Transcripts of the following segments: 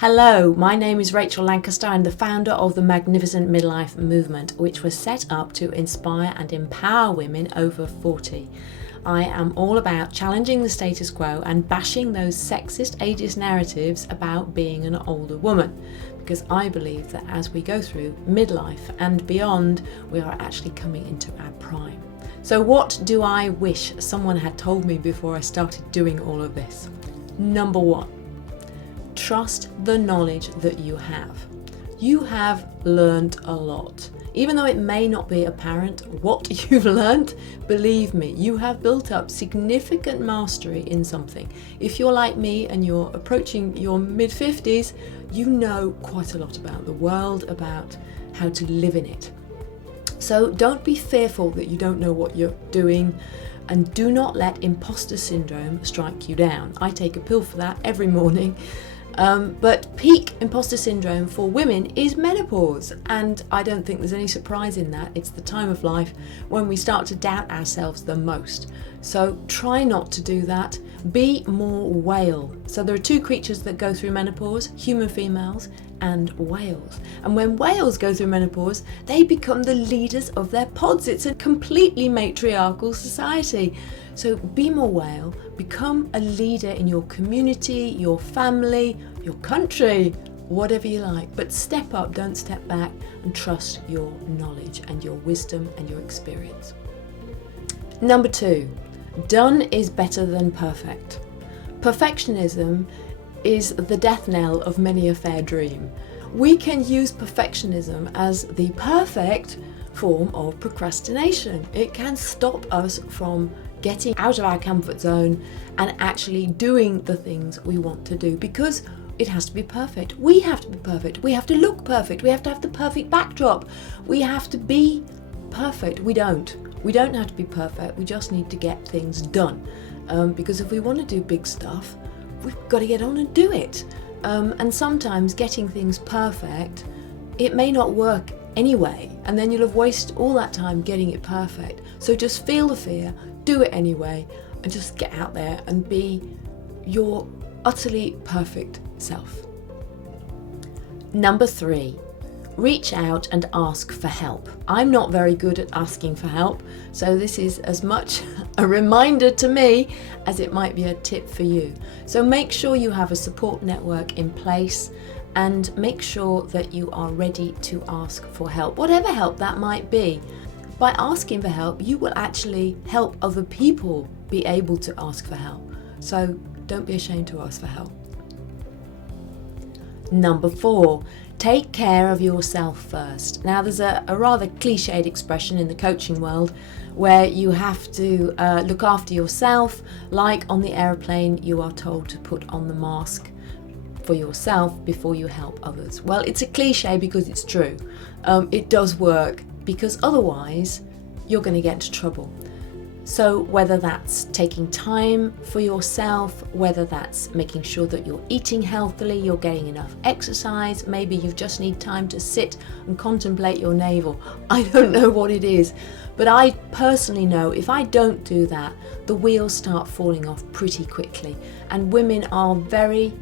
Hello, my name is Rachel Lancaster. I'm the founder of the Magnificent Midlife Movement, which was set up to inspire and empower women over 40. I am all about challenging the status quo and bashing those sexist, ageist narratives about being an older woman, because I believe that as we go through midlife and beyond, we are actually coming into our prime. So what do I wish someone had told me before I started doing all of this? Number one, trust the knowledge that you have. You have learned a lot. Even though it may not be apparent what you've learned, believe me, you have built up significant mastery in something. If you're like me and you're approaching your mid-50s, you know quite a lot about the world, about how to live in it. So don't be fearful that you don't know what you're doing, and do not let imposter syndrome strike you down. I take a pill for that every morning. But peak imposter syndrome for women is menopause, and I don't think there's any surprise in that. It's the time of life when we start to doubt ourselves the most. So try not to do that. Be more whale. So there are two creatures that go through menopause, human females and whales. And when whales go through menopause, they become the leaders of their pods. It's a completely matriarchal society. So be more whale, become a leader in your community, your family, your country, whatever you like. But step up, don't step back, and trust your knowledge and your wisdom and your experience. Number two, done is better than perfect. Perfectionism is the death knell of many a fair dream. We can use perfectionism as the perfect form of procrastination. It can stop us from getting out of our comfort zone and actually doing the things we want to do, because it has to be perfect. We have to be perfect. We have to look perfect. We have to have the perfect backdrop. We have to be perfect. We don't have to be perfect. We just need to get things done. Because if we want to do big stuff, we've got to get on and do it. And sometimes getting things perfect, it may not work anyway, and then you'll have wasted all that time getting it perfect. So just feel the fear, do it anyway, and just get out there and be your utterly perfect self. Number three, reach out and ask for help. I'm not very good at asking for help, so this is as much a reminder to me as it might be a tip for you. So make sure you have a support network in place, and make sure that you are ready to ask for help, whatever help that might be. By asking for help, you will actually help other people be able to ask for help. So don't be ashamed to ask for help. Number four, take care of yourself first. Now, there's a rather cliched expression in the coaching world where you have to look after yourself, like on the airplane you are told to put on the mask for yourself before you help others. Well, it's a cliche because it's true. It does work, because otherwise you're going to get into trouble. So whether that's taking time for yourself, whether that's making sure that you're eating healthily, you're getting enough exercise, maybe you just need time to sit and contemplate your navel. I don't know what it is, but I personally know if I don't do that, the wheels start falling off pretty quickly. And women are very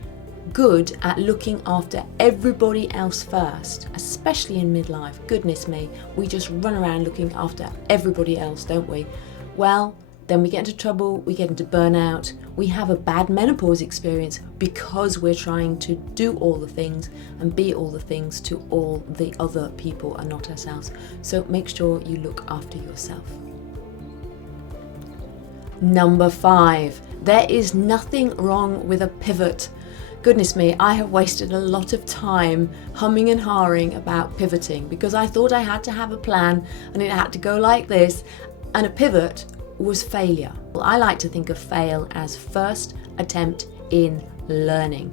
good at looking after everybody else first, especially in midlife. Goodness me, we just run around looking after everybody else, don't we? Well, then we get into trouble, we get into burnout, we have a bad menopause experience because we're trying to do all the things and be all the things to all the other people and not ourselves. So make sure you look after yourself. Number five, there is nothing wrong with a pivot. Goodness me, I have wasted a lot of time humming and hawing about pivoting because I thought I had to have a plan and it had to go like this, and a pivot was failure. Well, I like to think of fail as first attempt in learning.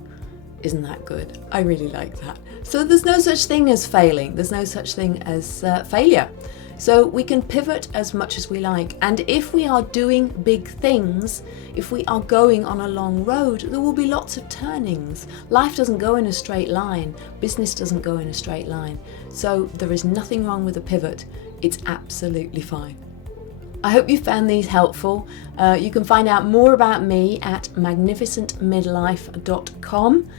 Isn't that good? I really like that. So there's no such thing as failing. There's no such thing as failure. So we can pivot as much as we like. And if we are doing big things, if we are going on a long road, there will be lots of turnings. Life doesn't go in a straight line. Business doesn't go in a straight line. So there is nothing wrong with a pivot. It's absolutely fine. I hope you found these helpful. You can find out more about me at magnificentmidlife.com.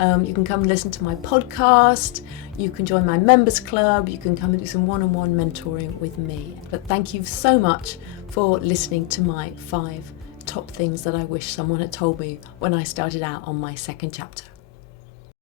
You can come and listen to my podcast, you can join my members club, you can come and do some one-on-one mentoring with me. But thank you so much for listening to my 5 top things that I wish someone had told me when I started out on my second chapter.